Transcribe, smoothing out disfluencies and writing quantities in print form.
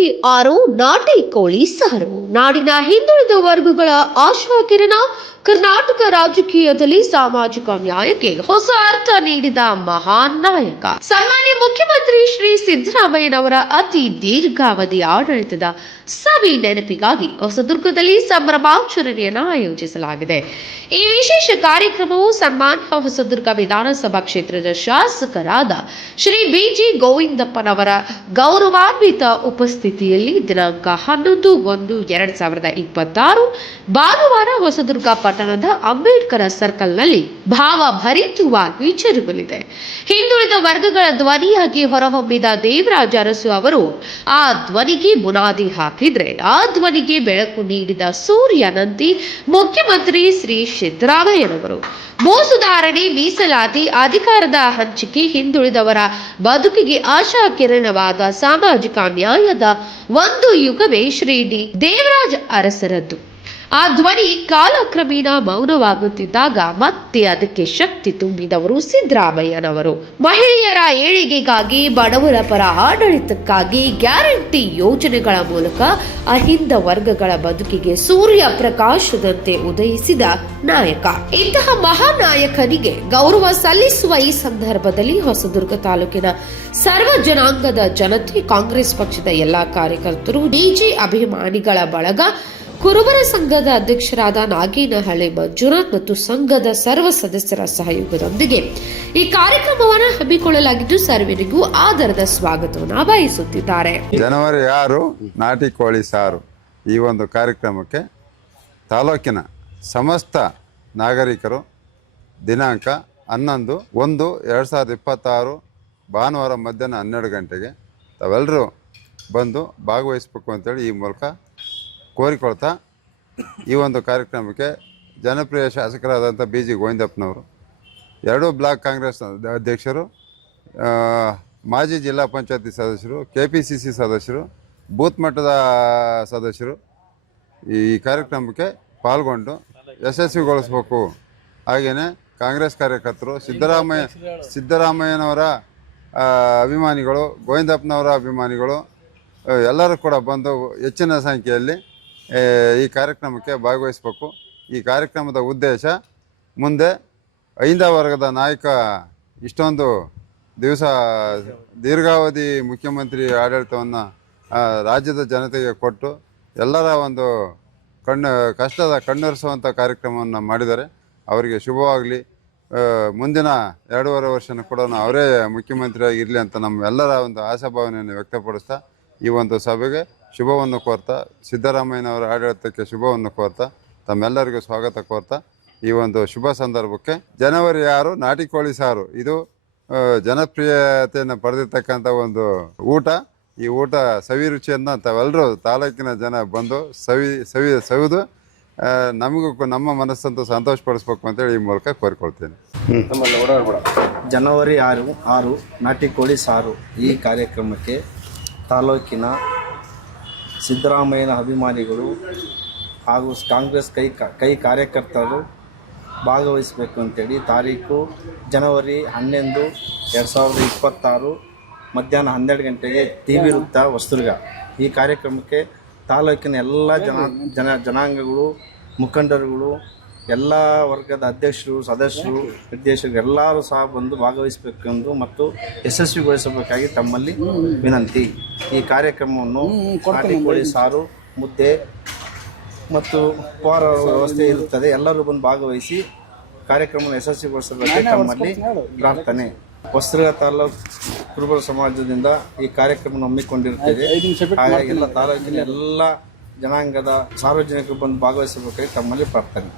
ಜನವರಿ 6 ನಾಟಿ ಕೋಳಿ ಸಾರು. ನಾಡಿನ ಹಿಂದುಳಿದ ವರ್ಗಗಳ ಆಶಾಕಿರಣ. ಕರ್ನಾಟಕ ರಾಜಕೀಯದಲ್ಲಿ ಸಾಮಾಜಿಕ ನ್ಯಾಯಕ್ಕೆ ಹೊಸ ಅರ್ಥ ನೀಡಿದ ಮಹಾನ್ ನಾಯಕ. ಸನ್ಮಾನ್ಯ ಮುಖ್ಯಮಂತ್ರಿ ಶ್ರೀ ಸಿದ್ದರಾಮಯ್ಯನವರ ಅತಿ ದೀರ್ಘಾವಧಿ ಆಡಳಿತದ ಸವಿ ನೆನಪಿಗಾಗಿ ಹೊಸದುರ್ಗದಲ್ಲಿ ಸಂಭ್ರಮಾಚರಣೆಯನ್ನು ಆಯೋಜಿಸಲಾಗಿದೆ. ಈ ವಿಶೇಷ ಕಾರ್ಯಕ್ರಮವು ಸನ್ಮಾನ್ಯ ಹೊಸದುರ್ಗ ವಿಧಾನಸಭಾ ಕ್ಷೇತ್ರದ ಶಾಸಕರಾದ ಶ್ರೀ ಬಿಜಿ ಗೋವಿಂದಪ್ಪನವರ ಗೌರವಾನ್ವಿತ ಉಪಸ್ಥಿತಿಯಲ್ಲಿ ದಿನಾಂಕ 11/1/2026 ಭಾನುವಾರ ಹೊಸದುರ್ಗ ಪಟ್ಟಣದ ಅಂಬೇಡ್ಕರ್ ಸರ್ಕಲ್ನಲ್ಲಿ ಭಾವಭರಿತವಾಗಿ ಜರುಗಲಿದೆ. ಹಿಂದುಳಿದ ವರ್ಗಗಳ ಧ್ವನಿಯಾಗಿ ಹೊರಹೊಮ್ಮಿದ ದೇವರಾಜ ಅರಸು ಅವರು ಆ ಧ್ವನಿಗೆ ಬುನಾದಿ ಹಾಕಿದ್ರೆ ಆ ಧ್ವನಿಗೆ ಬೆಳಕು ನೀಡಿದ ಸೂರ್ಯನಂತೆ ಮುಖ್ಯಮಂತ್ರಿ ಶ್ರೀ ಸಿದ್ದರಾಮಯ್ಯನವರು. ಭೂಸುಧಾರಣೆ, ಮೀಸಲಾತಿ, ಅಧಿಕಾರದ ಹಂಚಿಕೆ, ಹಿಂದುಳಿದವರ ಬದುಕಿಗೆ ಆಶಾಕಿರಣವಾದ ಸಾಮಾಜಿಕ ನ್ಯಾಯದ ಒಂದು ಯುಗವೇ ಶ್ರೀ ಡಿ ದೇವರಾಜ ಅರಸರದ್ದು. ಆ ಧ್ವನಿ ಕಾಲಕ್ರಮೇಣ ಮೌನವಾಗುತ್ತಿದ್ದಾಗ ಮತ್ತೆ ಅದಕ್ಕೆ ಶಕ್ತಿ ತುಂಬಿದವರು ಸಿದ್ದರಾಮಯ್ಯನವರು. ಮಹಿಳೆಯರ ಏಳಿಗೆಗಾಗಿ, ಬಡವರ ಪರ ಆಡಳಿತಕ್ಕಾಗಿ ಗ್ಯಾರಂಟಿ ಯೋಜನೆಗಳ ಮೂಲಕ ಅಹಿಂದ ವರ್ಗಗಳ ಬದುಕಿಗೆ ಸೂರ್ಯ ಪ್ರಕಾಶದಂತೆ ಉದಯಿಸಿದ ನಾಯಕ. ಇಂತಹ ಮಹಾನ್ ನಾಯಕನಿಗೆ ಗೌರವ ಸಲ್ಲಿಸುವ ಈ ಸಂದರ್ಭದಲ್ಲಿ ಹೊಸದುರ್ಗ ತಾಲೂಕಿನ ಸರ್ವ ಜನಾಂಗದ ಜನತೆ, ಕಾಂಗ್ರೆಸ್ ಪಕ್ಷದ ಎಲ್ಲಾ ಕಾರ್ಯಕರ್ತರು, ಡಿಜೆ ಅಭಿಮಾನಿಗಳ ಬಳಗ, ಕುರುಬರ ಸಂಘದ ಅಧ್ಯಕ್ಷರಾದ ನಾಗೇನಹಳ್ಳಿ ಮಂಜುನಾಥ್ ಮತ್ತು ಸಂಘದ ಸರ್ವ ಸದಸ್ಯರ ಸಹಯೋಗದೊಂದಿಗೆ ಈ ಕಾರ್ಯಕ್ರಮವನ್ನು ಹಮ್ಮಿಕೊಳ್ಳಲಾಗಿದ್ದು ಸರ್ವರಿಗೂ ಆದರದ ಸ್ವಾಗತವನ್ನು ಬಯಸುತ್ತಿದ್ದಾರೆ. ಜನವರಿ 6 ನಾಟಿ ಕೋಳಿ ಸಾರು ಈ ಒಂದು ಕಾರ್ಯಕ್ರಮಕ್ಕೆ ತಾಲೂಕಿನ ಸಮಸ್ತ ನಾಗರಿಕರು ದಿನಾಂಕ 11/1/2026 ಭಾನುವಾರ ಮಧ್ಯಾಹ್ನ 12 ಗಂಟೆಗೆ ತಾವೆಲ್ಲರೂ ಬಂದು ಭಾಗವಹಿಸಬೇಕು ಅಂತೇಳಿ ಈ ಮೂಲಕ ಕೋರಿಕೊಳ್ತಾ, ಈ ಒಂದು ಕಾರ್ಯಕ್ರಮಕ್ಕೆ ಜನಪ್ರಿಯ ಶಾಸಕರಾದಂಥ ಬಿಜಿ ಗೋವಿಂದಪ್ಪನವರು, 2 ಬ್ಲಾಕ್ ಕಾಂಗ್ರೆಸ್ ಅಧ್ಯಕ್ಷರು, ಮಾಜಿ ಜಿಲ್ಲಾ ಪಂಚಾಯತಿ ಸದಸ್ಯರು, KPCC ಸದಸ್ಯರು, ಬೂತ್ ಮಟ್ಟದ ಸದಸ್ಯರು ಈ ಕಾರ್ಯಕ್ರಮಕ್ಕೆ ಪಾಲ್ಗೊಂಡು ಯಶಸ್ವಿಗೊಳಿಸಬೇಕು. ಹಾಗೆಯೇ ಕಾಂಗ್ರೆಸ್ ಕಾರ್ಯಕರ್ತರು, ಸಿದ್ದರಾಮಯ್ಯನವರ ಅಭಿಮಾನಿಗಳು, ಗೋವಿಂದಪ್ಪನವರ ಅಭಿಮಾನಿಗಳು ಎಲ್ಲರೂ ಕೂಡ ಬಂದು ಹೆಚ್ಚಿನ ಸಂಖ್ಯೆಯಲ್ಲಿ ಈ ಕಾರ್ಯಕ್ರಮಕ್ಕೆ ಭಾಗವಹಿಸಬೇಕು. ಈ ಕಾರ್ಯಕ್ರಮದ ಉದ್ದೇಶ ಮುಂದೆ ಅಹಿಂದ ವರ್ಗದ ನಾಯಕ ಇಷ್ಟೊಂದು ದಿವಸ ದೀರ್ಘಾವಧಿ ಮುಖ್ಯಮಂತ್ರಿ ಆಡಳಿತವನ್ನು ರಾಜ್ಯದ ಜನತೆಗೆ ಕೊಟ್ಟು ಎಲ್ಲರ ಒಂದು ಕಷ್ಟದ ಕಣ್ಣೊರೆಸುವಂಥ ಕಾರ್ಯಕ್ರಮವನ್ನು ಮಾಡಿದ್ದಾರೆ. ಅವರಿಗೆ ಶುಭವಾಗಲಿ. ಮುಂದಿನ 2.5 ವರ್ಷನೂ ಕೂಡ ಅವರೇ ಮುಖ್ಯಮಂತ್ರಿಯಾಗಿರಲಿ ಅಂತ ನಮ್ಮೆಲ್ಲರ ಒಂದು ಆಶಾಭಾವನೆಯನ್ನು ವ್ಯಕ್ತಪಡಿಸ್ತಾ ಈ ಒಂದು ಸಭೆಗೆ ಶುಭವನ್ನು ಕೋರ್ತಾ, ಸಿದ್ದರಾಮಯ್ಯನವರ ಆಡಳಿತಕ್ಕೆ ಶುಭವನ್ನು ಕೋರ್ತಾ, ತಮ್ಮೆಲ್ಲರಿಗೂ ಸ್ವಾಗತ ಕೋರ್ತಾ ಈ ಒಂದು ಶುಭ ಸಂದರ್ಭಕ್ಕೆ ಜನವರಿ 6 ನಾಟಿ ಕೋಳಿ ಸಾರು ಇದು ಜನಪ್ರಿಯತೆಯನ್ನು ಪಡೆದಿರ್ತಕ್ಕಂಥ ಒಂದು ಊಟ. ಈ ಊಟ ಸವಿ ರುಚಿಯನ್ನು ತಾವೆಲ್ಲರೂ ತಾಲೂಕಿನ ಜನ ಬಂದು ಸವಿದು ನಮಗೂ ನಮ್ಮ ಮನಸ್ಸಂತೂ ಸಂತೋಷಪಡಿಸ್ಬೇಕು ಅಂತೇಳಿ ಈ ಮೂಲಕ ಕೋರಿಕೊಳ್ತೇನೆ. ಜನವರಿ 6 ನಾಟಿ ಕೋಳಿ ಸಾರು ಈ ಕಾರ್ಯಕ್ರಮಕ್ಕೆ ತಾಲೂಕಿನ ಸಿದ್ದರಾಮಯ್ಯನ ಅಭಿಮಾನಿಗಳು ಹಾಗೂ ಕಾಂಗ್ರೆಸ್ ಕೈ ಕಾರ್ಯಕರ್ತರು ಭಾಗವಹಿಸಬೇಕು ಅಂತೇಳಿ ತಾರೀಕು ಜನವರಿ 11, 2026 ಮಧ್ಯಾಹ್ನ 12 ಗಂಟೆಗೆ TV ವೃತ್ತ ಹೊಸದುರ್ಗ. ಈ ಕಾರ್ಯಕ್ರಮಕ್ಕೆ ತಾಲೂಕಿನ ಎಲ್ಲ ಜನಾಂಗಗಳು, ಮುಖಂಡರುಗಳು, ಎಲ್ಲ ವರ್ಗದ ಅಧ್ಯಕ್ಷರು, ಸದಸ್ಯರು, ನಿರ್ದೇಶಕರು ಎಲ್ಲರೂ ಸಹ ಬಂದು ಭಾಗವಹಿಸಬೇಕೆಂದು ಮತ್ತು ಯಶಸ್ವಿಗೊಳಿಸಬೇಕಾಗಿ ತಮ್ಮಲ್ಲಿ ವಿನಂತಿ. ಈ ಕಾರ್ಯಕ್ರಮವನ್ನು ನಾಟಿ ಕೋಳಿ ಸಾರು, ಮುದ್ದೆ ಮತ್ತು ಉಪಹಾರ ವ್ಯವಸ್ಥೆ ಇರುತ್ತದೆ. ಎಲ್ಲರೂ ಬಂದು ಭಾಗವಹಿಸಿ ಕಾರ್ಯಕ್ರಮವನ್ನು ಯಶಸ್ವಿಗೊಳಿಸಬೇಕು ತಮ್ಮಲ್ಲಿ ಪ್ರಾರ್ಥನೆ. ಹೊಸದುರ್ಗ ತಾಲೂಕು ಕುರುಬರ ಸಮಾಜದಿಂದ ಈ ಕಾರ್ಯಕ್ರಮವನ್ನು ಹಮ್ಮಿಕೊಂಡಿರುತ್ತೇವೆ. ಹಾಗಾಗಿ ಎಲ್ಲ ತಾಲೂಕಿನ ಎಲ್ಲ ಜನಾಂಗದ ಸಾರ್ವಜನಿಕರು ಬಂದು ಭಾಗವಹಿಸಬೇಕಾಗಿ ತಮ್ಮಲ್ಲಿ ಪ್ರಾರ್ಥನೆ.